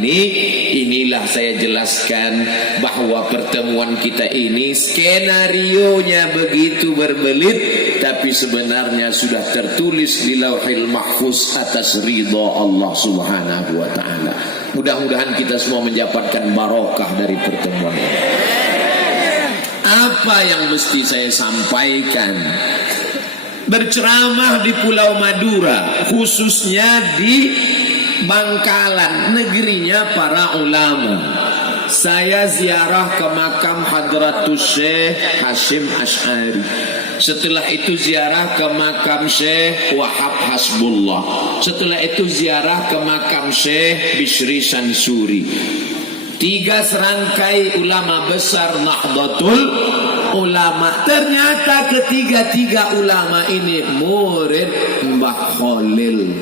ini, inilah saya jelaskan bahwa pertemuan kita ini skenarionya begitu berbelit, tapi sebenarnya sudah tertulis di Lauhil Mahfuz atas ridha Allah Subhanahu wa taala. Mudah-mudahan kita semua mendapatkan barokah dari pertemuan ini. Apa yang mesti saya sampaikan? Berceramah di Pulau Madura, khususnya di Bangkalan, negerinya para ulama. Saya ziarah ke makam Hadratus Syekh Hashim Asy'ari. Setelah itu ziarah ke makam Syekh Wahab Hasbullah. Setelah itu ziarah ke makam Syekh Bishri Sansuri. 3 serangkai ulama besar Nahdlatul Ulama. Ternyata ketiga-tiga ulama ini murid Mbah Khalil.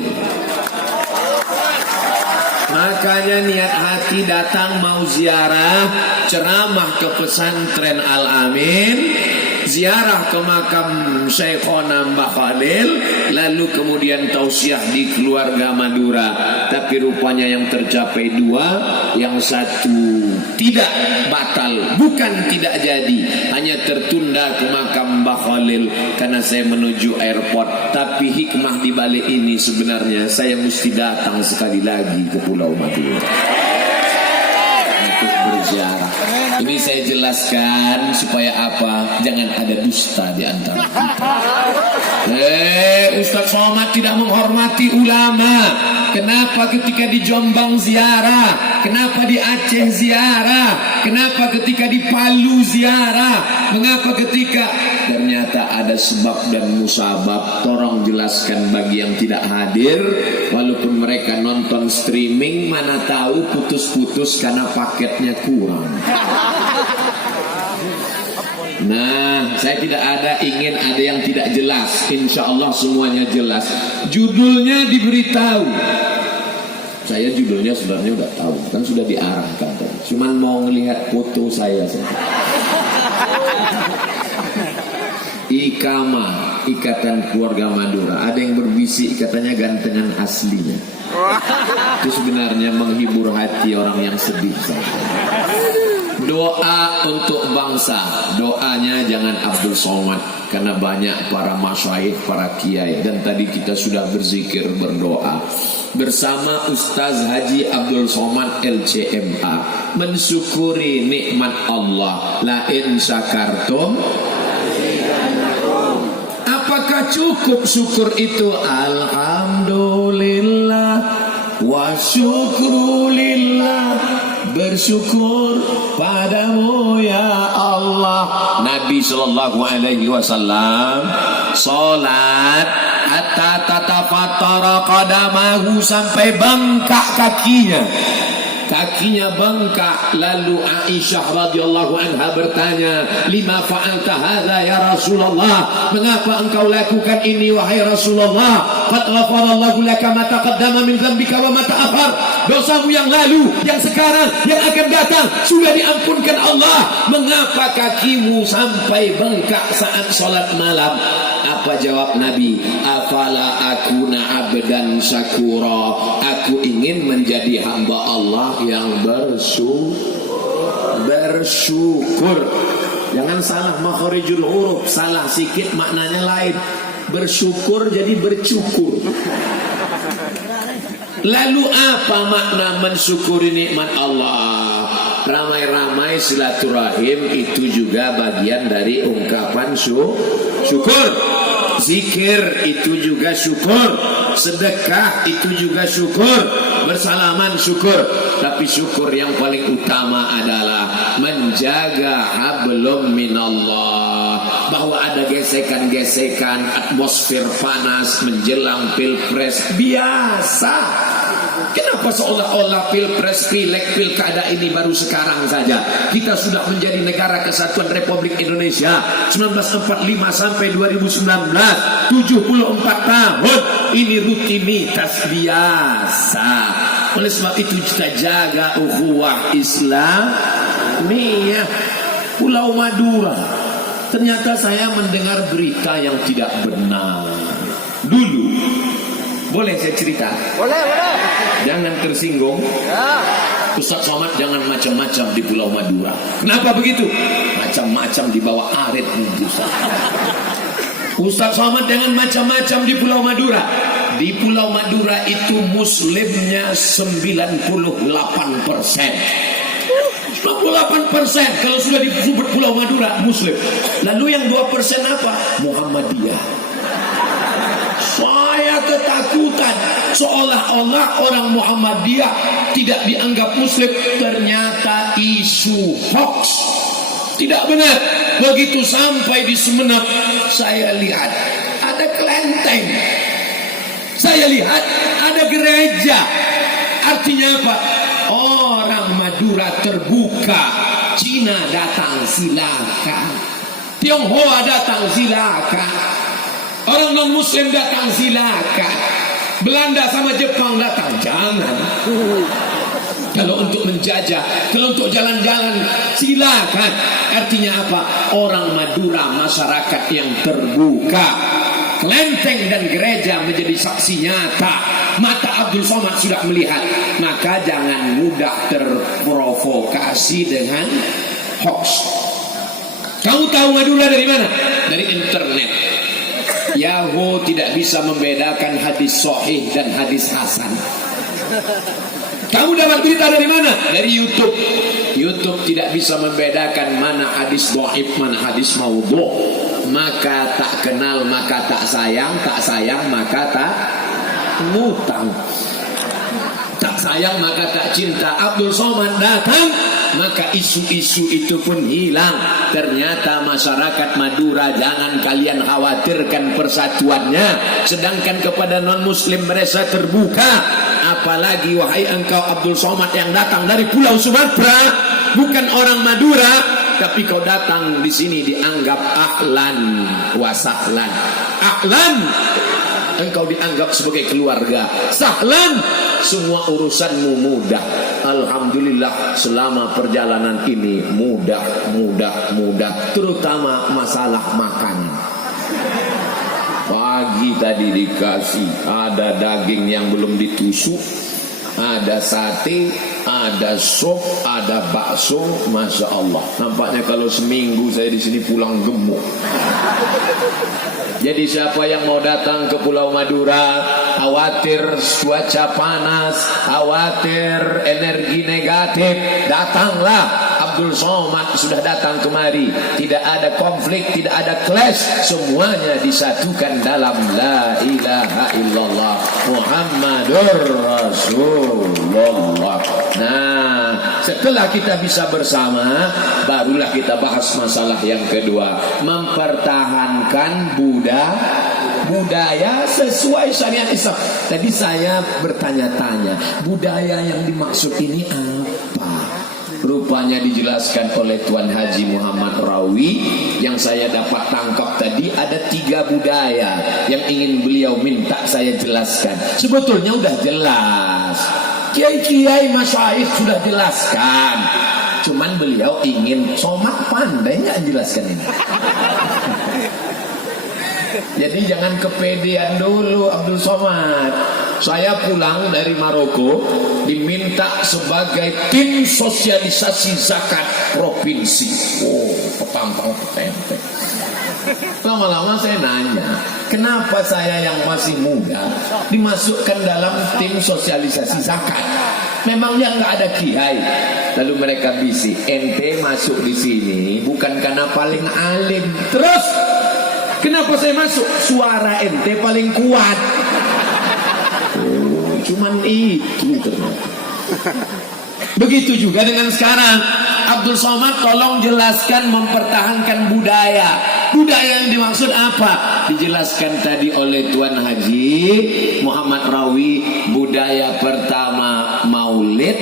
Makanya niat hati datang mau ziarah, ceramah ke pesantren Al-Amin, ziarah ke makam Syekhona Mbah Khalil, lalu kemudian tausiah di keluarga Madura. Tapi rupanya yang tercapai 2, yang satu tidak batal, bukan tidak jadi, hanya tertunda ke makam Mbah Khalil karena saya menuju airport. Tapi hikmah di balik ini sebenarnya saya mesti datang sekali lagi ke Pulau Madura untuk berziarah. Ini saya jelaskan supaya apa? Jangan ada dusta di antara kita. Ustaz Somad tidak menghormati ulama. Kenapa ketika di Jombang ziarah? Kenapa di Aceh ziarah? Kenapa ketika di Palu ziarah? Mengapa ketika? Ternyata ada sebab dan musabab. Tolong jelaskan bagi yang tidak hadir. Walaupun mereka nonton streaming, mana tahu putus-putus karena paketnya kurang. Nah, saya tidak ingin ada yang tidak jelas. Insya Allah semuanya jelas. Judulnya diberitahu. Saya judulnya sebenarnya udah tahu, kan sudah diarahkan. Cuman mau ngelihat foto saya saja. Ikama, Ikatan Keluarga Madura. Ada yang berbisik katanya gantengan aslinya. Itu sebenarnya menghibur hati orang yang sedih saja. Doa untuk bangsa, doanya jangan Abdul Somad, karena banyak para masyayikh, para kiai, dan tadi kita sudah berzikir berdoa bersama Ustaz Haji Abdul Somad LCMA, mensyukuri nikmat Allah. La in syakartum, apakah cukup syukur itu? Alhamdulillah wa syukrulillah, bersyukur padamu ya Allah. Nabi sallallahu alaihi wasallam salat hatta tatafattara qadamahu, sampai bengkak kakinya. Kakinya bengkak. Lalu Aisyah radhiyallahu anha bertanya, "Lima fa'alta hadza ya Rasulullah?" Mengapa engkau lakukan ini wahai Rasulullah? Qad ghafarallahu laka ma taqaddama min dzambika wa ma ta'akhkhar. Dosamu yang lalu, yang sekarang, yang akan datang sudah diampunkan Allah. Mengapa kakimu sampai bengkak saat salat malam? Apa jawab Nabi? Afala akuna abdan syakura. Aku ingin menjadi hamba Allah yang bersyukur. Jangan salah makharijul huruf, salah sikit maknanya lain. Bersyukur jadi bercukur. Lalu apa makna mensyukuri nikmat Allah? Ramai-ramai silaturahim itu juga bagian dari ungkapan syukur. Zikir itu juga syukur. Sedekah itu juga syukur. Bersalaman syukur. Tapi syukur yang paling utama adalah menjaga hablum minallah. Bahwa ada gesekan-gesekan, atmosfer panas menjelang pilpres biasa. Kenapa seolah-olah pilpres, pileg, pilkada ini baru sekarang saja? Kita sudah menjadi negara kesatuan Republik Indonesia 1945 sampai 2019, 74 tahun. Ini rutinitas biasa. Oleh sebab itu kita jaga ukhuwah Islamiyah. Pulau Madura, ternyata saya mendengar berita yang tidak benar. Dulu Boleh saya cerita? Boleh. Jangan tersinggung. Ya. Ustaz Somad jangan macam-macam di Pulau Madura. Kenapa begitu? Macam-macam di bawah arit Ustaz. Ustaz Somad jangan macam-macam di Pulau Madura. Di Pulau Madura itu muslimnya 98%. 98% kalau sudah disebut Pulau Madura muslim. Lalu yang 2% apa? Muhammadiyah. Saya ketakutan seolah-olah orang Muhammadiyah tidak dianggap muslim. Ternyata isu hoax. Tidak benar. Begitu sampai di Sumeneb, saya lihat ada kelenteng. Saya lihat ada gereja. Artinya apa? Orang Madura terbuka. Cina datang silakan. Tionghoa datang silakan. Orang non muslim datang silakan. Belanda sama Jepang datang jangan. Kalau untuk menjajah, kalau untuk jalan-jalan silakan. Artinya apa? Orang Madura masyarakat yang terbuka. Kelenteng dan gereja menjadi saksi nyata. Mata Abdul Somad sudah melihat. Maka jangan mudah terprovokasi dengan hoax. Kamu tahu Madura dari mana? Dari internet. Yahoo tidak bisa membedakan hadis sahih dan hadis hasan. Kamu dapat berita dari mana? Dari YouTube. YouTube tidak bisa membedakan mana hadis dhaif, mana hadis maudhu'. Maka tak kenal maka tak sayang, tak sayang maka tak ngutang, tak sayang maka tak cinta. Abdul Somad datang, maka isu-isu itu pun hilang. Ternyata masyarakat Madura jangan kalian khawatirkan persatuannya, sedangkan kepada non muslim mereka terbuka. Apalagi wahai engkau Abdul Somad yang datang dari Pulau Sumatera, bukan orang Madura, tapi kau datang di sini dianggap ahlan wasahlan. Ahlan, engkau dianggap sebagai keluarga. Sahlan, semua urusanmu mudah. Alhamdulillah selama perjalanan ini mudah. Terutama masalah makanan. Pagi tadi dikasih ada daging yang belum ditusuk, ada sate, ada sop, ada bakso. Masya Allah. Nampaknya kalau seminggu saya di sini pulang gemuk. Jadi siapa yang mau datang ke Pulau Madura, khawatir cuaca panas, khawatir energi negatif, datanglah. Abdul Somad sudah datang kemari. Tidak ada konflik, tidak ada clash. Semuanya disatukan dalam la ilaha illallah Muhammadur Rasulullah. Nah, setelah kita bisa bersama, barulah kita bahas masalah yang kedua. Mempertahankan budaya sesuai syariat Islam. Tadi saya bertanya-tanya, budaya yang dimaksud ini apa? Rupanya dijelaskan oleh Tuan Haji Muhammad Rawi. Yang saya dapat tangkap tadi ada 3 budaya yang ingin beliau minta saya jelaskan. Sebetulnya udah jelas, kiai-kiai masyayikh sudah jelaskan. Cuman beliau ingin Somad pandai nggak jelaskan ini. Jadi jangan kepedean dulu Abdul Somad. Saya pulang dari Maroko diminta sebagai tim sosialisasi zakat provinsi. Oh, petang-petang. Lama-lama saya nanya, kenapa saya yang masih muda dimasukkan dalam tim sosialisasi zakat? Memangnya nggak ada kiai? Lalu mereka bisik, ente masuk di sini bukan karena paling alim. Terus kenapa saya masuk? Suara ente paling kuat. Oh, cuman itu ternyata. Begitu juga dengan sekarang. Abdul Somad tolong jelaskan mempertahankan budaya. Budaya yang dimaksud apa? Dijelaskan tadi oleh Tuan Haji Muhammad Rawi. Budaya pertama maulid,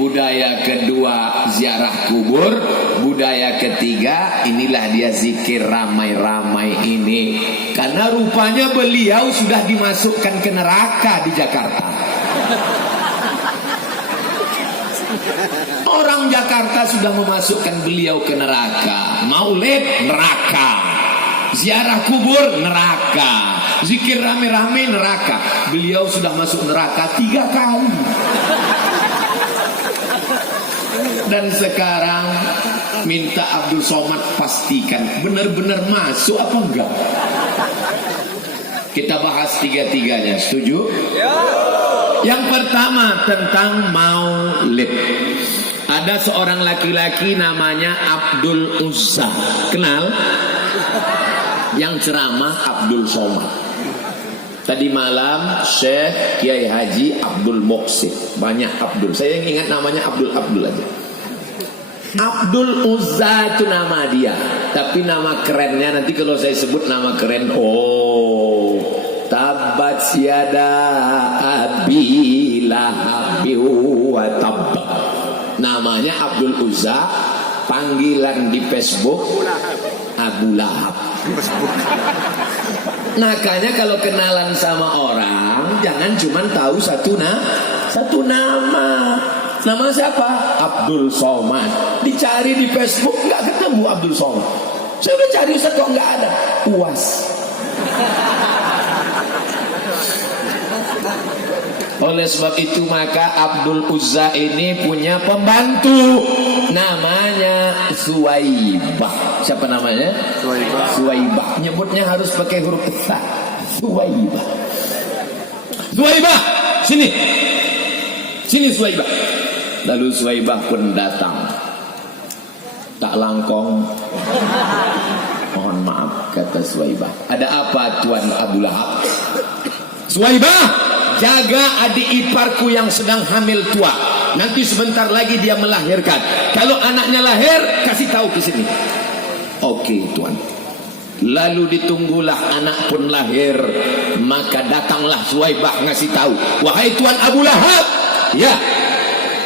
budaya kedua ziarah kubur, budaya ketiga inilah dia zikir ramai-ramai ini. Karena rupanya beliau sudah dimasukkan ke neraka di Jakarta. Orang Jakarta sudah memasukkan beliau ke neraka. Maulid neraka, ziarah kubur neraka, zikir rame-rame neraka. Beliau sudah masuk neraka 3 kali. Dan sekarang minta Abdul Somad pastikan benar-benar masuk apa enggak. Kita bahas 3-tiganya, setuju? Ya. Yang pertama tentang maulid. Ada seorang laki-laki namanya Abdul Uzza. Kenal? Yang ceramah Abdul Somad. Tadi malam Syekh Kiai Haji Abdul Muqsid. Banyak Abdul. Saya yang ingat namanya Abdul aja. Abdul Uzza itu nama dia, tapi nama kerennya nanti kalau saya sebut nama keren, oh, tabat yada abi lahab wa tab. Namanya Abdul Uzza, panggilan di Facebook Abu Lahab. Makanya kalau kenalan sama orang jangan cuma tahu satu nama. Nama siapa? Abdul Somad. Dicari di Facebook nggak ketemu Abdul Somad. Saya udah cari satu nggak ada. Puas. Oleh sebab itu maka Abdul Uzza ini punya pembantu namanya Suwaibah. Siapa namanya? Suwaibah. Nyebutnya harus pakai huruf besar. Suwaibah. Suwaibah, sini Suwaibah. Lalu Suwaibah pun datang. Tak langkong. Mohon maaf, kata Suwaibah. Ada apa Tuan Abu Lahab? Suwaibah, jaga adik iparku yang sedang hamil tua. Nanti sebentar lagi dia melahirkan. Kalau anaknya lahir, kasih tahu ke sini. Oke Tuan. Lalu ditunggulah anak pun lahir. Maka datanglah Suwaibah ngasih tahu. Wahai Tuan Abu Lahab, ya,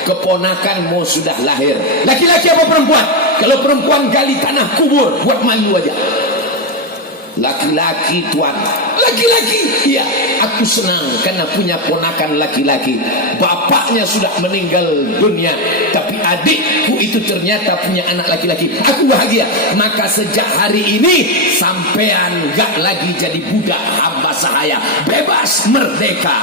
keponakanmu sudah lahir. Laki-laki apa perempuan? Kalau perempuan gali tanah kubur buat malu aja. Laki-laki Tuan. Laki-laki. Iya, aku senang karena punya ponakan laki-laki. Bapaknya sudah meninggal dunia, tapi adikku itu ternyata punya anak laki-laki. Aku bahagia. Maka sejak hari ini sampean gak lagi jadi budak hamba sahaya. Bebas, merdeka.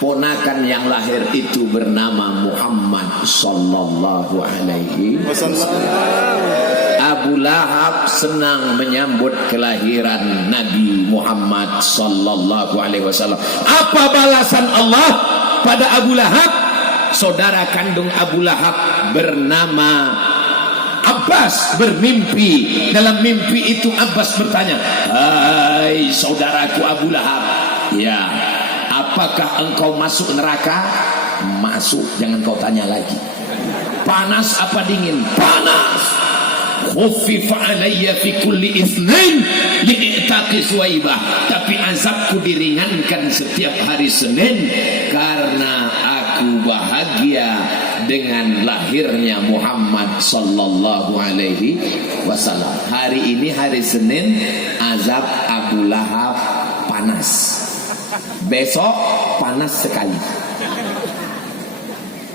Ponakan yang lahir itu bernama Muhammad sallallahu alaihi wasallam. Abu Lahab senang menyambut kelahiran Nabi Muhammad sallallahu alaihi wasallam. Apa balasan Allah pada Abu Lahab? Saudara kandung Abu Lahab bernama Abbas bermimpi. Dalam mimpi itu Abbas bertanya, "Hai saudaraku Abu Lahab, ya, apakah engkau masuk neraka?" Masuk, jangan kau tanya lagi. Panas apa dingin? Panas. Khuffifa alayya fi kulli itsnain li'taqi Suwaibah. Tapi azabku diringankan setiap hari Senin karena aku bahagia dengan lahirnya Muhammad sallallahu alaihi wasallam. Hari ini hari Senin, azab Abu Lahab panas. Besok panas sekali.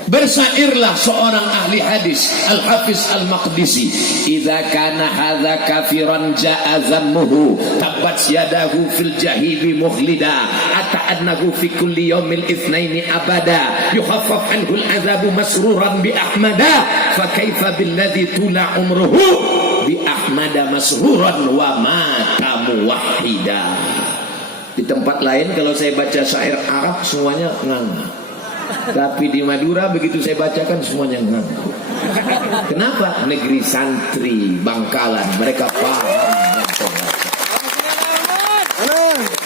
Bersairlah seorang ahli hadis Al-Hafiz Al-Maqdisi, "Idza kana hadza kafiran ja'a zammuhu tabbat yadahu fil jahibi mukhlida ata'annahu fi kulli yawmil itsnaini abada yukhaffaf anhu al-'adzabu masruran bi ahmada fa kaifa billadzi tula umruhu bi ahmada masruran wa mata muwahhida." Di tempat lain kalau saya baca syair Arab semuanya nganga. Tapi di Madura begitu saya bacakan semuanya nganga. Kenapa? Negeri santri Bangkalan, mereka paham.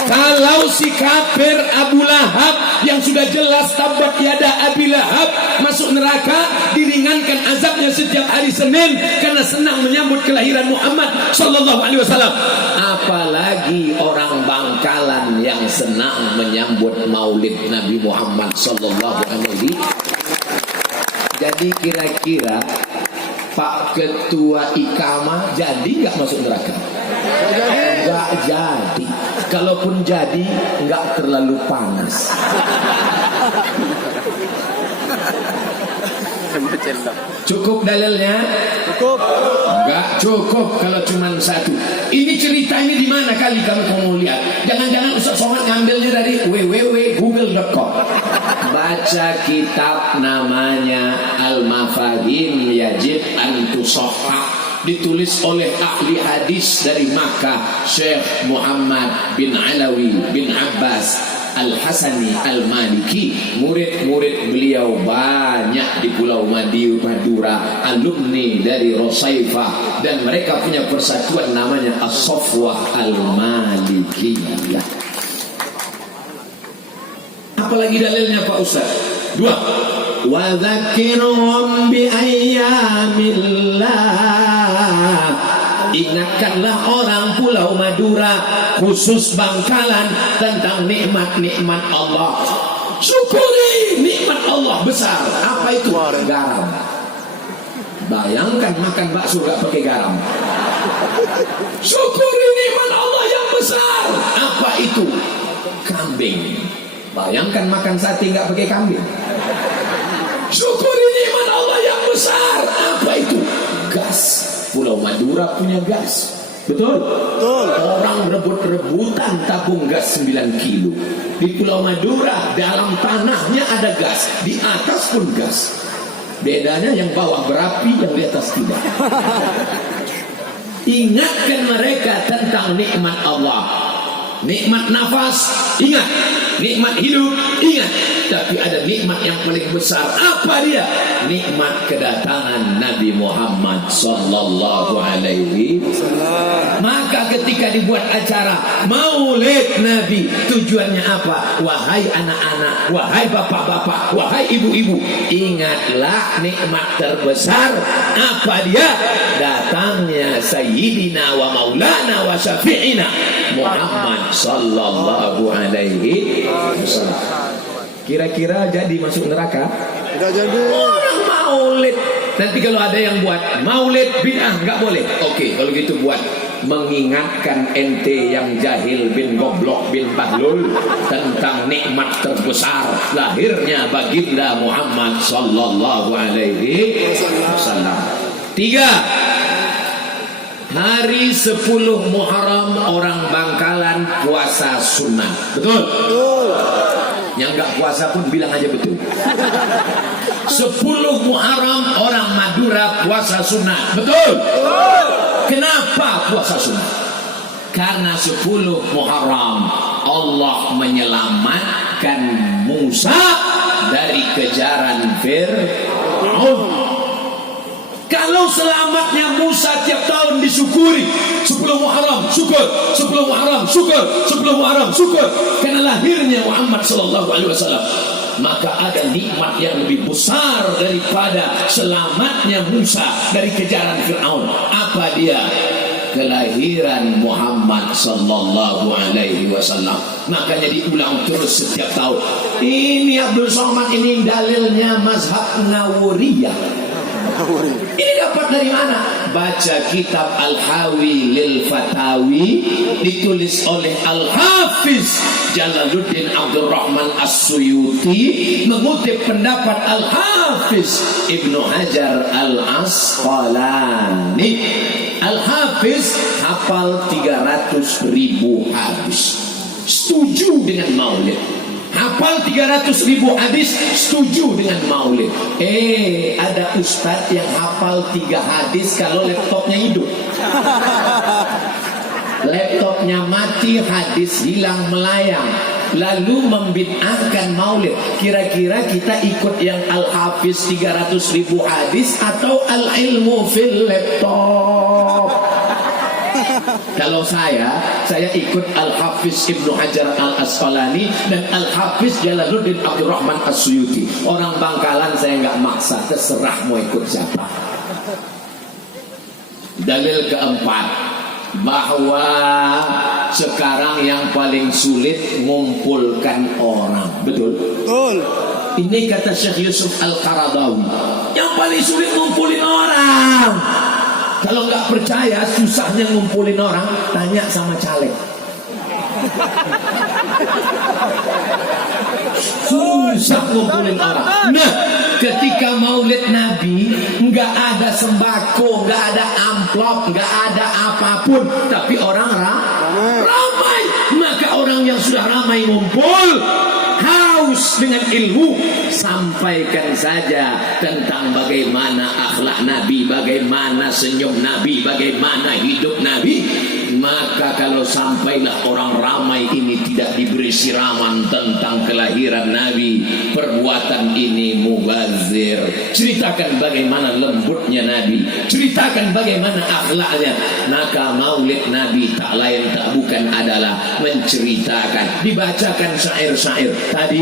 Kalau si kafir Abu Lahab yang sudah jelas tabat yada Abi Lahab masuk neraka, diringankan azabnya setiap hari Senin karena senang menyambut kelahiran Muhammad sallallahu alaihi wasallam. Apalagi orang Bangkalan yang senang menyambut maulid Nabi Muhammad sallallahu alaihi. Jadi kira-kira Pak Ketua Ikama jadi nggak masuk neraka? Nggak jadi. Kalaupun jadi, nggak terlalu panas. Cukup dalilnya? Cukup. Enggak cukup kalau cuma satu. Ini cerita ini di mana kali kamu mau lihat? Jangan-jangan Ustaz Somad ngambilnya dari www.google.com. Baca kitab namanya Al-Mafahim Yajib an Tusahhah, ditulis oleh ahli hadis dari Makkah, Syekh Muhammad bin Alawi bin Abbas Al-Hasani Al-Maliki. Murid-murid beliau banyak di Pulau Madura, alumni dari Rosaifah, dan mereka punya persatuan namanya As-Safwah Al-Malikiyah. Apalagi dalilnya Pak Ustaz? 2. Wa dzakirhum bi ayyamillah. Ingatkanlah orang Pulau Madura, khusus Bangkalan, tentang nikmat-nikmat Allah. Syukuri nikmat Allah besar. Apa itu? Garam. Bayangkan makan bakso gak pakai garam. Syukuri nikmat Allah yang besar. Apa itu? Kambing. Bayangkan makan sate gak pakai kambing. Syukuri nikmat Allah yang besar. Apa itu? Gas. Pulau Madura punya gas. Betul? Betul. Orang rebut-rebutan tabung gas 9 kilo. Di Pulau Madura dalam tanahnya ada gas, di atas pun gas. Bedanya yang bawah berapi, yang di atas tidak. Ingatkan mereka tentang nikmat Allah. Nikmat nafas, ingat. Nikmat hidup, ingat. Tapi ada nikmat yang paling besar. Apa dia? Nikmat kedatangan Nabi Muhammad sallallahu alaihi wasallam. Maka ketika dibuat acara Maulid Nabi, tujuannya apa? Wahai anak-anak, wahai bapak-bapak, wahai ibu-ibu, ingatlah nikmat terbesar. Apa dia? Datangnya Sayyidina wa Maulana wa Syafi'ina Muhammad sallallahu alaihi wasallam. Kira-kira jadi masuk neraka? Tidak jadi. Orang maulid. Nanti kalau ada yang buat maulid bid'ah, nggak boleh. Oke, kalau gitu buat mengingatkan ente yang jahil bin goblok bin bahlul tentang nikmat terbesar lahirnya baginda Muhammad sallallahu alaihi wasallam. 3. Hari 10 Muharram orang Bangkalan puasa sunnah. Betul? Betul. Yang gak puasa pun bilang aja betul. 10 Muharram orang Madura puasa sunnah. Betul? Betul. Kenapa puasa sunnah? Karena 10 Muharram Allah menyelamatkan Musa dari kejaran Fir'aun. Kalau selamatnya Musa tiap tahun disyukuri, 10 Muharram syukur, 10 Muharram syukur, 10 Muharram syukur, karena lahirnya Muhammad sallallahu alaihi wasallam, maka ada nikmat yang lebih besar daripada selamatnya Musa dari kejaran Fir'aun. Apa dia? Kelahiran Muhammad sallallahu alaihi wasallam. Makanya diulang terus setiap tahun. Ini Abdul Somad, ini dalilnya mazhab Nawuriyah. Ini dapat dari mana? Baca kitab Al-Hawi lil Fatawi, ditulis oleh Al-Hafiz Jalaluddin Abdurrahman As-Suyuti, mengutip pendapat Al-Hafiz Ibnu Hajar Al-Asqalani. Al-Hafiz hafal 300.000 hadis, setuju dengan maulid. Hafal 300.000 hadis, setuju dengan maulid. Ada ustadz yang hafal 3 hadis kalau laptopnya hidup. Laptopnya mati, hadis hilang melayang, lalu membid'ahkan maulid. Kira-kira kita ikut yang Al-Hafiz 300.000 hadis atau al-ilmu fil laptop? Kalau saya ikut Al-Hafiz Ibnu Hajar Al-Asqalani dan Al-Hafiz Jalaluddin Abdurrahman As-Suyuti. Orang Bangkalan saya nggak maksa, terserah mau ikut siapa. Dalil keempat, bahwa sekarang yang paling sulit mengumpulkan orang. Betul? Betul. Ini kata Syekh Yusuf Al-Qaradawi, yang paling sulit ngumpulin orang. Kalau nggak percaya susahnya ngumpulin orang, tanya sama caleg. Susah ngumpulin orang. Nah, ketika maulid Nabi nggak ada sembako, nggak ada amplop, nggak ada apapun, tapi orang ramai. Maka orang yang sudah ramai ngumpul, haus dengan ilmu, sampaikan saja tentang bagaimana akhlak Nabi, bagaimana senyum Nabi, bagaimana hidup Nabi. Maka kalau sampailah orang ramai ini tidak diberi siraman tentang kelahiran Nabi, perbuatan ini mubazir. Ceritakan bagaimana lembutnya Nabi, ceritakan bagaimana akhlaknya. Maka maulid Nabi tak lain tak bukan adalah menceritakan, dibacakan syair-syair tadi.